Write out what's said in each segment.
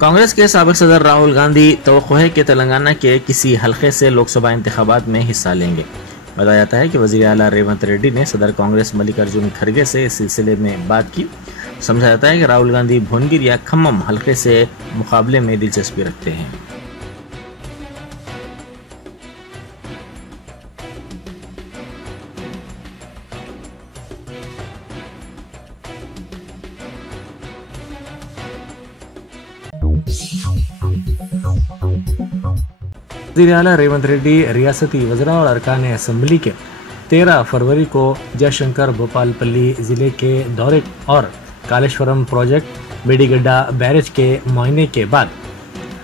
कांग्रेस के साबिक सदर राहुल गांधी तवक्को है कि तेलंगाना के किसी हलके से लोकसभा इंतखाबात में हिस्सा लेंगे। बताया जाता है कि वजीर आला रेवंत रेड्डी ने सदर कांग्रेस मल्लिकार्जुन खड़गे से इस सिलसिले में बात की। समझा जाता है कि राहुल गांधी भुवनगिर या खम्मम हलके से मुकाबले में दिलचस्पी रखते हैं। वज़ीर आला रेवंत रेड्डी रियासती वज़रा और अरकान असम्बली के 13 फरवरी को जयशंकर भोपालपल्ली ज़िले के दौरे और कालेश्वरम प्रोजेक्ट मेडीगड्डा बैरेज के मुआयने के बाद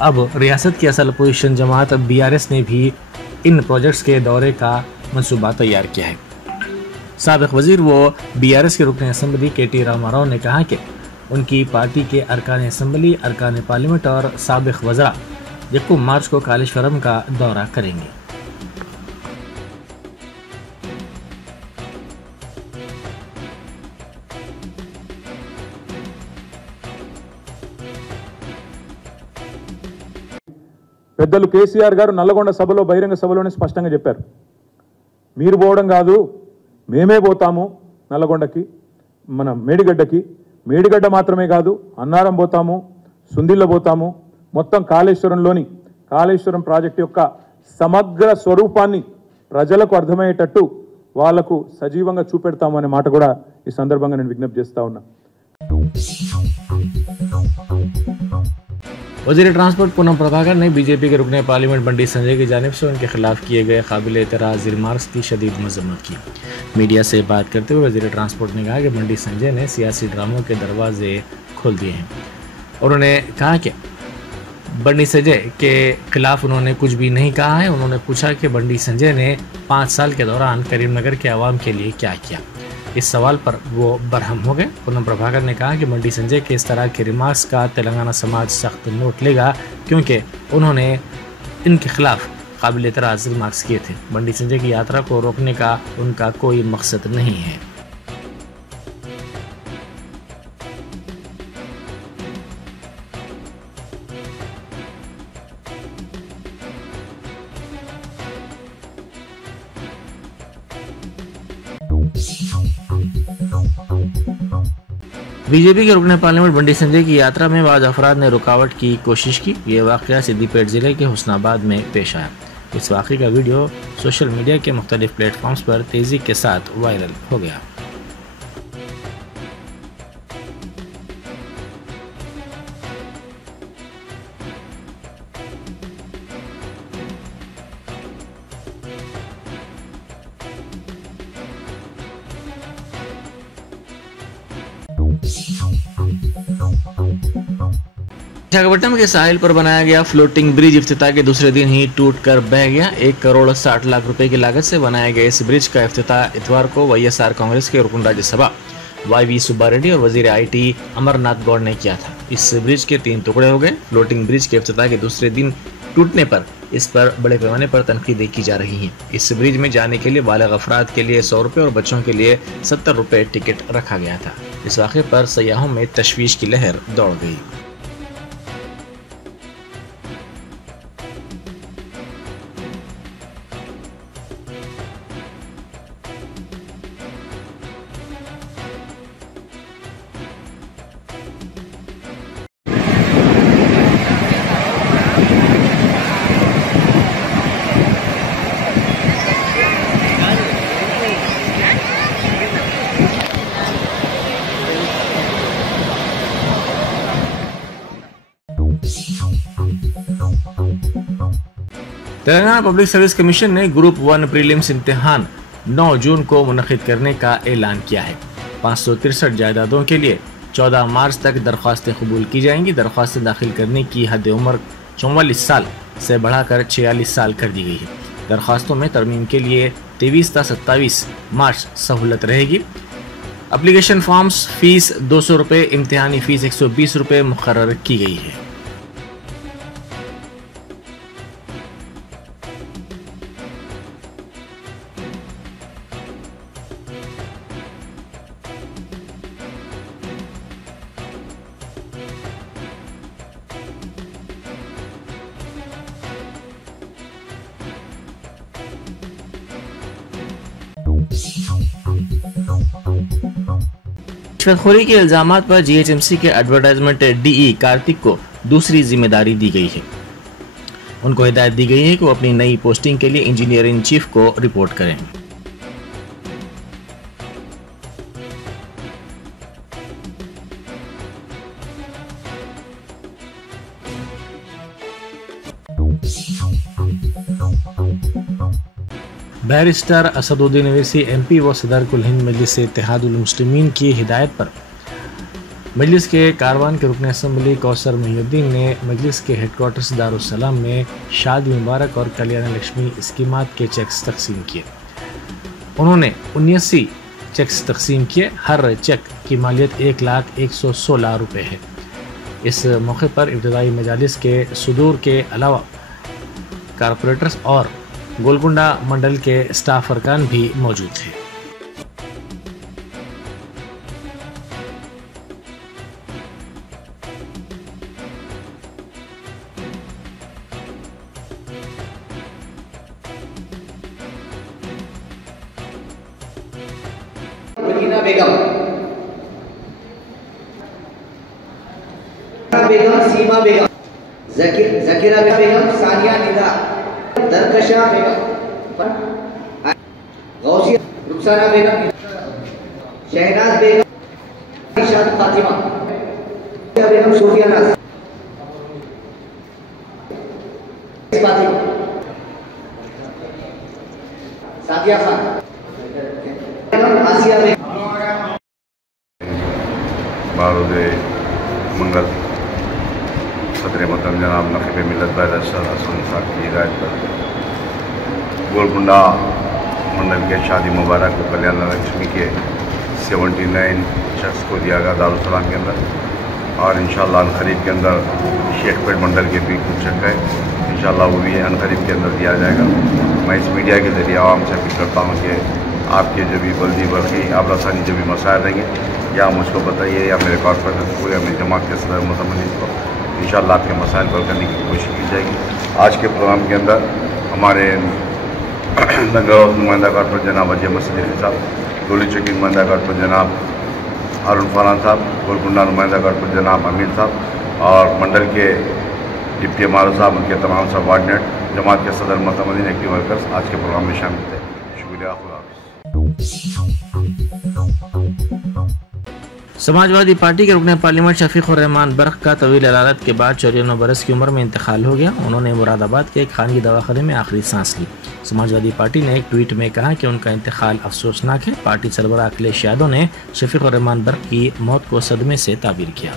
अब रियासत की असल अपोजिशन जमात BRS ने भी इन प्रोजेक्ट्स के दौरे का मंसूबा तैयार किया है। साबिक वज़ीर व BRS के रुकन असम्बली KT रामाराव ने कहा कि उनकी पार्टी के अरकान असम्बली, अरकान पार्लियामेंट और साबिक वज़रा 1 मार्च को कालेश्वरम का दौरा करेंगे। పెద్దలు కేసీఆర్ గారు నల్లగొండ సభలో బహిరంగ సభలోనే స్పష్టంగా చెప్పారు, మీరు పోవడం కాదు మేమే పోతాము నల్లగొండకి, మన మేడిగడ్డకి, మేడిగడ్డ మాత్రమే కాదు అన్నారం పోతాము, సుందిల్ల పోతాము, మొత్తం కాళేశ్వరం ప్రాజెక్ట్ యొక్క సమగ్ర స్వరూపాన్ని ప్రజలకు అర్థమయ్యేటట్టు వాళ్లకు సజీవంగా చూపెడతాము అనే మాట కూడా ఈ సందర్భంగా నేను విజ్ఞప్తి చేస్తా ఉన్నా। वज़ीर ट्रांसपोर्ट पूनम प्रभाकर ने बीजेपी के रुकने पार्लियामेंट बंडी संजय की जानिब से उनके खिलाफ किए गए काबिल एतराज़ रिमार्क्स की शदीद मजम्मत की। मीडिया से बात करते हुए वज़ीर ट्रांसपोर्ट ने कहा कि बंडी संजय ने सियासी ड्रामों के दरवाजे खोल दिए हैं। उन्होंने कहा कि बंडी संजय के खिलाफ उन्होंने कुछ भी नहीं कहा है। उन्होंने पूछा कि बंडी संजय ने 5 साल के दौरान करीमनगर के आवाम के लिए क्या किया। इस सवाल पर वो बरहम हो गए। पूनम प्रभाकर ने कहा कि बंडी संजय के इस तरह के रिमार्क्स का तेलंगाना समाज सख्त नोट लेगा, क्योंकि उन्होंने इनके खिलाफ काबिल एतराज़ रिमार्क्स किए थे। बंडी संजय की यात्रा को रोकने का उनका कोई मकसद नहीं है। बीजेपी के रुकने पार्लियामेंट बंडी संजय की यात्रा में बाद अफराद ने रुकावट की कोशिश की। ये वाक़या सिद्दीपेट ज़िले के हुस्नाबाद में पेश आया। इस वाक़े का वीडियो सोशल मीडिया के मुख्तलिफ प्लेटफॉर्म्स पर तेज़ी के साथ वायरल हो गया। विशाखापट्टनम के साहिल पर बनाया गया फ्लोटिंग ब्रिज इफ्तिताह के दूसरे दिन ही टूटकर बह गया। 1 करोड़ 60 लाख रुपए की लागत से बनाए गए इस ब्रिज का इफ्तिताह इतवार को YSR कांग्रेस के रुकन राज्यसभा YV सुब्बा रेड्डी और वजीर IT अमरनाथ गौड़ ने किया था। इस ब्रिज के 3 टुकड़े हो गए। फ्लोटिंग ब्रिज के इफ्तिताह के दूसरे दिन टूटने पर इस पर बड़े पैमाने पर तनकीदें की जा रही हैं। इस ब्रिज में जाने के लिए बालिग अफराद के लिए 100 रुपये और बच्चों के लिए 70 रुपये टिकट रखा गया था। इस वाक़े पर सयाहों में तशवीश की लहर दौड़ गई। तेलंगाना पब्लिक सर्विस कमीशन ने ग्रुप 1 प्रीलिम्स इम्तिहान 9 जून को मुनक़िद करने का ऐलान किया है। 563 जायदादों के लिए 14 मार्च तक दरख्वास्तें कबूल की जाएंगी। दरख्वास्तें दाखिल करने की हद उम्र 44 साल से बढ़ाकर 46 साल कर दी गई है। दरख्वास्तों में तरमीम के लिए 23 से 27 मार्च सहूलत रहेगी। एप्लीकेशन फॉर्म्स फीस 200 रुपये, इम्तिहानी फीस 120 रुपये मुकर्रर की गई है। रिश्वतखोरी के इल्जामात पर जीएचएमसी के एडवर्टाइजमेंट डीई कार्तिक को दूसरी जिम्मेदारी दी गई है। उनको हिदायत दी गई है कि वो अपनी नई पोस्टिंग के लिए इंजीनियर इन चीफ को रिपोर्ट करें। बैरिस्टर असदुद्दीन ओवैसी एमपी व सदर कुल हिंद मजलिस इत्तेहादुल मुस्लिमीन की हिदायत पर मजलिस के कारवान के रुकन असम्बली कौसर मुहिउद्दीन ने मजलिस के हेडक्वार्टर्स दारुस्सलाम में शादी मुबारक और कल्याण लक्ष्मी स्कीमात के चेक्स तकसीम किए। उन्होंने 79 चेक्स तकसीम किए। हर चेक की मालियत 1,116,000 रुपये है। इस मौके पर इब्तदाई मजालिस के सुदूर के अलावा कारपोरेटर्स और गोलकुंडा मंडल के स्टाफ अरकान भी मौजूद थे। बेगम, सीमा बेगम, जकीरा बेगम, सानिया निदा, दरकशा बेगम, गौसिया, रुखसाना बेगम, शहनाज बेगम, इशाद फातिमा बेगम, सोफिया नाज, फातिमा, सादिया खान बेगम, आसिया बेगम। बारूद मंगल सदर मोहतरम जनाब नकीब मिलत बैरिस्टर असद साहब की हिदायत पर गोलकुंडा मंडल के शादी मुबारक को कल्याण लक्ष्मी के 79 शख्स को दिया गया दारुस्सलाम के अंदर, और इंशाअल्लाह अनकरीब के अंदर शेखपेट मंडल के भी कुछ शक है, इंशाअल्लाह वो भी अनकरीब के अंदर दिया जाएगा। मैं इस मीडिया के ज़रिए आवाम से अपील करता हूँ कि आपके जो भी बल्दी बल्कि आबलासानी जो भी मसाइल रहेंगे या मुझको बताइए या मेरे कॉर्पोरेटर को या मेरी जमात के सदर मुतमनीन को, इंशाअल्लाह आपके मसाइल हल करने की कोशिश की जाएगी। आज के प्रोग्राम के अंदर हमारे लंगर नुमाइंदा कॉर्पोरेटर जनाब अजय मसीद साहब, गोली चौकी नुमाइंदा कॉर्पोरेटर जनाब हारून फरहान साहब, गोलकुंडा नुमाइंदा कॉर्पोरेटर जनाब अमीर साहब और मंडल के डिप्टी एमआरओ साहब, उनके तमाम सब वार्डनेट, जमात के सदर मुतमनीन, एक्टिव वर्कर्स आज के प्रोग्राम में शामिल थे। शुक्रिया। समाजवादी पार्टी के रुकन पार्लियामेंट शफीकुर रहमान बर्क का तवील अदालत के बाद 54 बरस की उम्र में इंतकाल हो गया। उन्होंने मुरादाबाद के एक खानगी दवाखाने में आखिरी सांस ली। समाजवादी पार्टी ने एक ट्वीट में कहा कि उनका इंतकाल अफसोसनाक है। पार्टी सरबराह अखिलेश यादव ने शफीकुर रहमान बर्क की मौत को सदमे से ताबीर किया।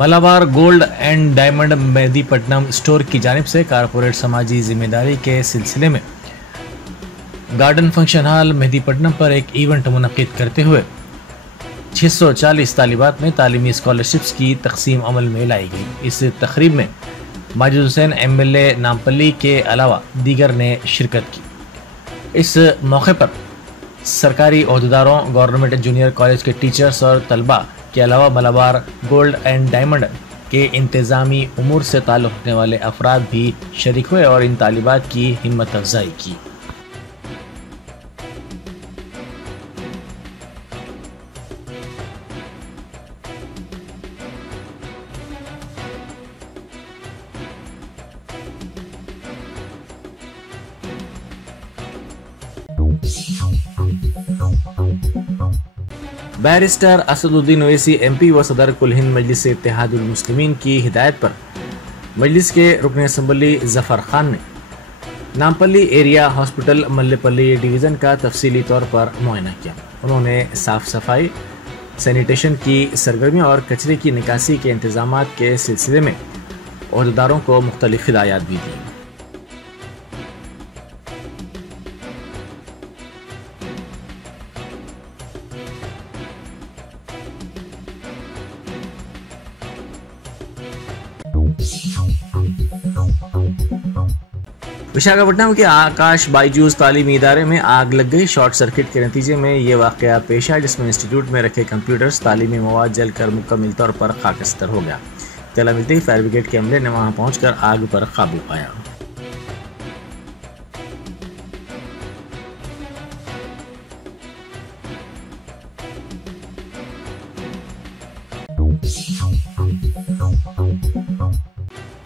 Malabar gold and diamond Mehdipatnam store की जानिब से कारपोरेट समाजी जिम्मेदारी के सिलसिले में गार्डन फंक्शन हॉल मेहदीपट्टनम पर एक इवेंट मुनक्किद करते हुए 640 तालिबात में तालीमी स्कॉलरशिप्स की तकसीम अमल में लाई गई। इस तकरीब में माजिद हुसैन एमएलए नामपल्ली के अलावा दीगर ने शिरकत की। इस मौके पर सरकारी ओहदेदारों, गवर्नमेंट जूनियर कॉलेज के टीचर्स और तलबा के अलावा मलाबार गोल्ड एंड डायमंड के इंतज़ामी उमूर से ताल्लुक़ रखने वाले अफराद भी शरीक हुए और इन तालिबात की हिम्मत अफजाई की। बैरिस्टर असदुद्दीन ओवैसी एमपी व सदर कुल हिंद मजलिस इत्तेहादुल मुस्लिमीन की हिदायत पर मजलिस के रुकन असम्बली जफर खान ने Nampally area hospital Mallepally division का तफसीली तौर पर मुआयना किया। उन्होंने साफ़ सफाई, सैनिटेशन की सरगर्मियों और कचरे की निकासी के इंतजामात के सिलसिले में ओहदेदारों को मुख्तलिफ हिदायत भी दी। विशाखापट्टनम के आकाश बाईजूस तालीमी इदारे में आग लग गई। शॉर्ट सर्किट के नतीजे में ये वाक़या पेश आया, जिसमें इंस्टीट्यूट में रखे कंप्यूटर्स, तालीमी मवाद जलकर मुकम्मल तौर पर खाकस्तर हो गया। इत्तला मिलते ही फायर ब्रिगेड के अमले ने वहां पहुंचकर आग पर काबू पाया।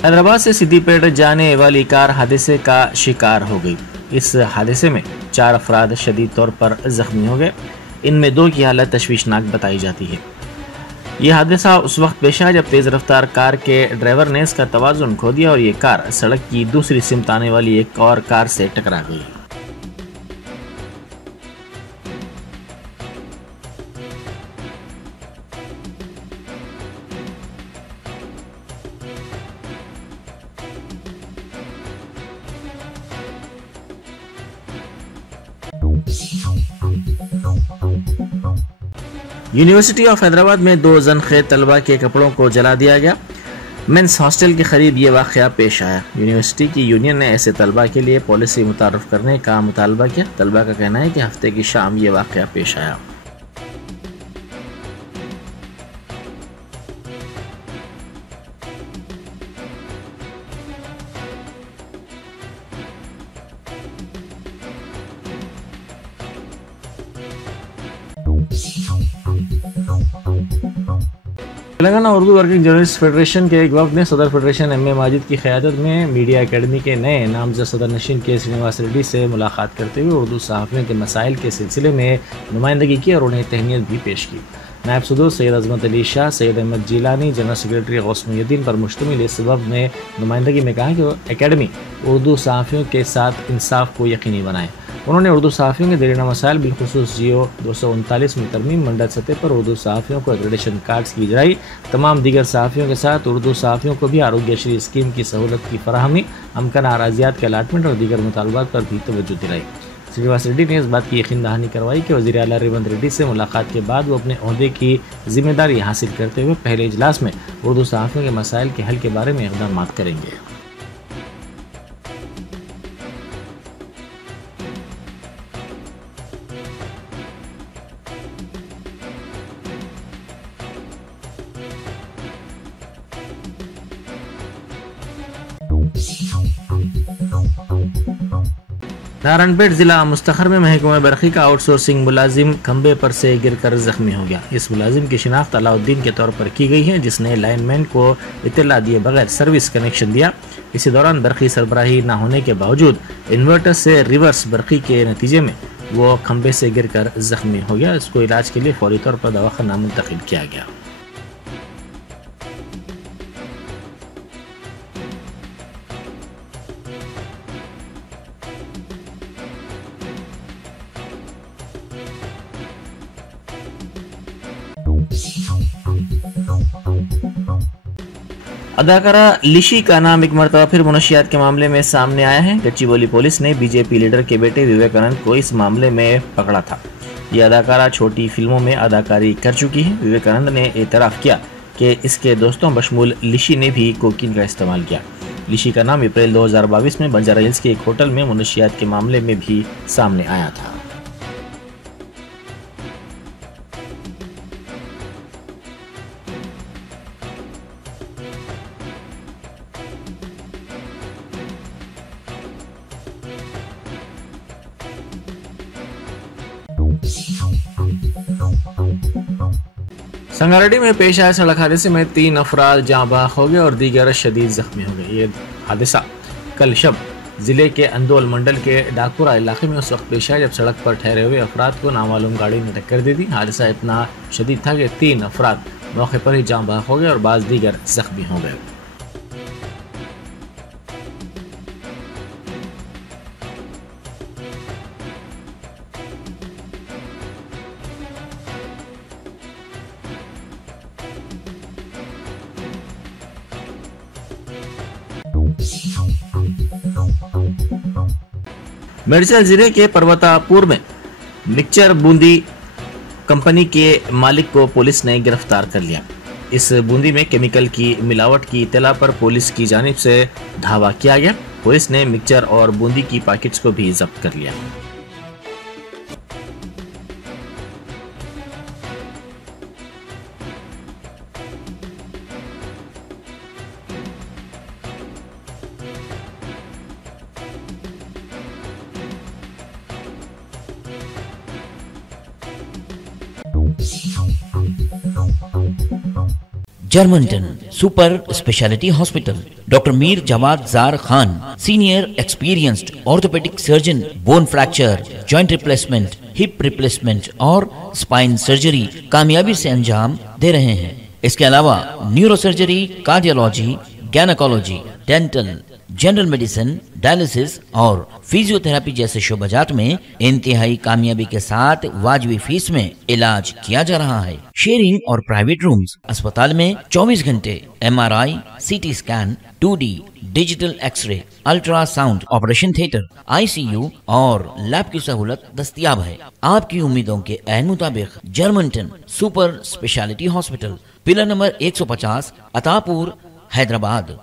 हैदराबाद से सिद्दीपेट जाने वाली कार हादसे का शिकार हो गई। इस हादसे में 4 अफराद शदीद तौर पर जख्मी हो गए। इनमें 2 की हालत तशवीशनाक बताई जाती है। यह हादसा उस वक्त पेश आया जब तेज रफ्तार कार के ड्राइवर ने इसका तवाज़ुन खो दिया और ये कार सड़क की दूसरी सिमत आने वाली एक और कार से टकरा गई। यूनिवर्सिटी ऑफ हैदराबाद में 2 जनखेज तलबा के कपड़ों को जला दिया गया। मेंस हॉस्टल के करीब ये वाक़या पेश आया। यूनिवर्सिटी की यूनियन ने ऐसे तलबा के लिए पॉलिसी मुतारफ़ करने का मुतालबा किया। तलबा का कहना है कि हफ्ते की शाम ये वाक़या पेश आया। Telangana Urdu working journalist federation के एक वक्त ने सदर फेडरेशन एम ए माजिद की क़यादत में मीडिया एकेडमी के नए नामज़द सदर नशीन के श्रीनिवास रेड्डी से मुलाकात करते हुए उर्दू सहाफ़ियों के मसाइल के सिलसिले में नुमाइंदगी की और उन्हें तहनीत भी पेश की। नायब सदर सैयद अजमत अली शाह, सैयद अहमद जिलानी, जनरल सेक्रेटरी गौस मुहिद्दीन पर मुश्तमिल इस वक्त ने नुमाइंदगी में कहा कि एकेडमी उर्दू सहाफ़ियों के साथ इंसाफ को यकीनी बनाए। उन्होंने उर्दू सहाफ़ियों के देरीना मसाइल बिलखुसूस जियो 239 में तरमीम, मंडल सतह पर उर्दू सहाफ़ियों को एक्रेडिटेशन कार्ड्स की इजराई, तमाम दीगर सहाफ़ियों के साथ उर्दू सहाफ़ियों को भी आरोग्यश्री स्कीम की सहूलत की फराहमी, अमकन अराजियात के अलाटमेंट और दीगर मुतालबात पर भी तवज्जो दिलाई। श्रीनिवास रेड्डी ने इस बात की यकीन दहानी करवाई कि वज़ीर आला रेवंत रेड्डी से मुलाकात के बाद वो अपने ओहदे की जिम्मेदारी हासिल करते हुए पहले इजलास में उर्दू सहाफ़ियों के मसाइल के हल के बारे में इक़दाम करेंगे। नारायणपेट जिला मुस्तखर में महकमा बरक़ी का आउटसोर्सिंग मुलाजिम खंबे पर से गिरकर जख्मी हो गया। इस मुलाजिम की शिनाख्त अलाउद्दीन के तौर पर की गई है, जिसने लाइनमैन को इत्तला दिए बगैर सर्विस कनेक्शन दिया। इसी दौरान बरक़ी सरबराही न होने के बावजूद इन्वर्टर से रिवर्स बरक़ी के नतीजे में वो खंबे से गिरकर जख्मी हो गया। इसको इलाज के लिए फौरी तौर पर दवाखाना मुंतकिल किया गया। अदाकारा लिशी का नाम एक मरतबा फिर मुनशियात के मामले में सामने आया है। गच्चीबोली पुलिस ने बीजेपी लीडर के बेटे विवेकानंद को इस मामले में पकड़ा था। ये अदाकारा छोटी फिल्मों में अदाकारी कर चुकी है। विवेकानंद ने एतराफ़ किया कि इसके दोस्तों बशमूल लिशी ने भी कोकीन का इस्तेमाल किया। लिशी का नाम अप्रैल 2022 में बंजारा हिल्स के एक होटल में मुनशियात के मामले में भी सामने आया था। संगारेड्डी में पेश आए सड़क हादसे में 3 अफराद जाँ बहक हो गए और दीगर शदीद जख्मी हो गए। ये हादसा कल शब जिले के अंदोल मंडल के डाकुरा इलाके में उस वक्त पेश आया जब सड़क पर ठहरे हुए अफराद को नामालूम गाड़ी ने टक्कर दे दी। हादसा इतना शदीद था कि 3 अफराद मौके पर ही जाँ बहक हो गए और बाज़ दीगर जख्मी हो गए। मेडचल जिले के पर्वतापुर में मिक्सचर बूंदी कंपनी के मालिक को पुलिस ने गिरफ्तार कर लिया। इस बूंदी में केमिकल की मिलावट की इत्तला पर पुलिस की जानिब से धावा किया गया। पुलिस ने मिक्सचर और बूंदी की पैकेट्स को भी जब्त कर लिया। Germanton super speciality hospital, doctor Mir Jawad Jar Khan, senior experienced orthopaedic surgeon, bone fracture, joint replacement, hip replacement और स्पाइन सर्जरी कामयाबी से अंजाम दे रहे हैं। इसके अलावा neuro surgery, cardiology, gynaecology, dental, general medicine, dialysis और फिजियोथेरेपी जैसे शोबाजात में इंतहाई कामयाबी के साथ वाजिबी फीस में इलाज किया जा रहा है। शेयरिंग और प्राइवेट रूम्स, अस्पताल में 24 घंटे MRI, CT scan, 2D digital x-ray, ultrasound, operation theatre, ICU और लैब की सहूलत दस्तयाब है। आपकी उम्मीदों के ऐन मुताबिक Germanton super speciality hospital, pillar number 150, Attapur, Hyderabad.